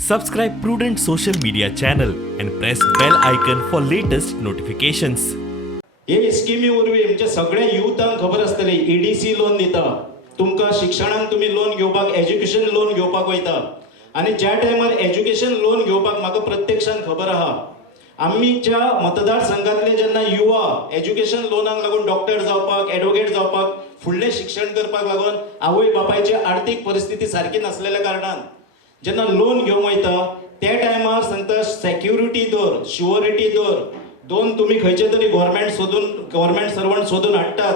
Subscribe Prudent social media channel and press bell icon for latest notifications. हे स्कीमी उरवी म्हणजे सगळ्या युथांक खबर आसतली EDC लोन दिता तुमकां शिक्षणाक तुम्ही लोन घेवपाक एज्युकेशन लोन घेवपाक वयता आणि ज्या टायमार एज्युकेशन लोन घेवपाक म्हाका प्रत्यक्षान खबर आहा आमच्या मतदारसंघातले जेन्ना युवा एज्युकेशन लोनाक लागून डॉक्टर जावपाक एडवोकेट जावपाक फुडलें शिक्षण करपाक लागून आवय बापायची आर्थीक परिस्थिती सारकी नासलेल्या कारणान जेन्ना लोन घेवंक वयता त्या टायमार सांगता सेक्युरिटी दवर शुअरिटी दवर दोन तुम्ही खंयचे तरी गव्हर्नमेंट सर्वंट सोदून हाडटात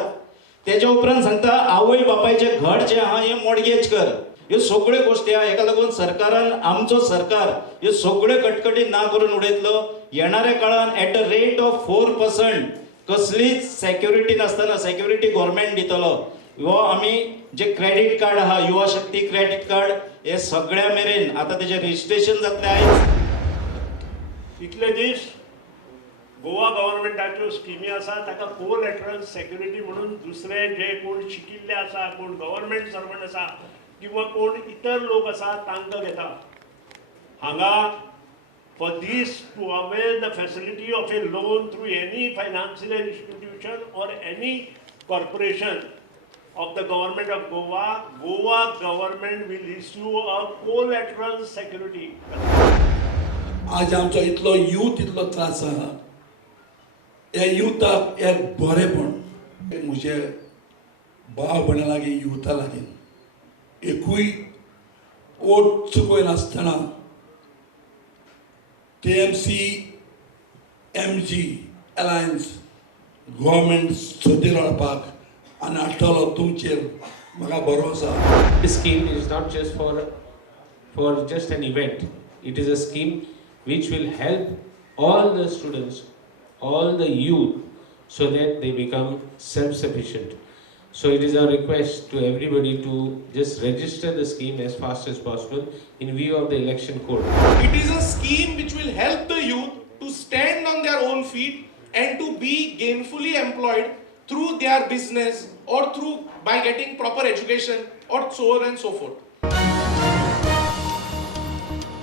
त्याच्या उपरांत सांगता आवय बापायचे घर जे आहा हे मॉडगेज कर ह्यो सगळ्यो गोष्टी आहा हेका लागून सरकारान आमचो सरकार ह्यो सगळ्यो कटकटी ना करून उडयतलो येणाऱ्या काळान एट द रेट ऑफ 4% कसलीच सेक्युरिटी नासतना सेक्युरिटी गव्हर्नमेंट दितलो व आमी जे क्रेडिट कार्ड आहा युवा शक्ती क्रेडिट कार्ड हे सगळ्या मेरेन आता तेजे रजिस्ट्रेशन जातले आयज इतले दीस गोवा गव्हर्नमेंटाच्यो स्किमी आसा ताका कोलॅटरल सेक्युरिटी म्हणून दुसरे जे कोण शिकिल्ले आसा कोण गव्हर्नमेंट सर्वंट आसा किंवा कोण इतर लोक आसा तांकां घेता हांगा for this to avail the facility of a loan through any financial institution or any corporation of the government of Goa government will issue a collateral security. आज आमचो इतलो यूथ इतलो त्रास आहा ह्या युथाक एक बरेपण म्हजे भाव भयणां लागीं युथा लागीं एकूय ओट चुकोय नासतना TMC-Mgp alliance government सोदीर हाडपाक आनी हाडटलो तुमचेर म्हाका भरोसा. This scheme is not just for just an event. It is a scheme which will help all the students, all the youth, so that they become self-sufficient. So it is our request to everybody to just register the scheme as fast as possible in view of the election code. It is a scheme which will help the youth to stand on their own feet and to be gainfully employed through their business or by getting proper education or so on and so forth.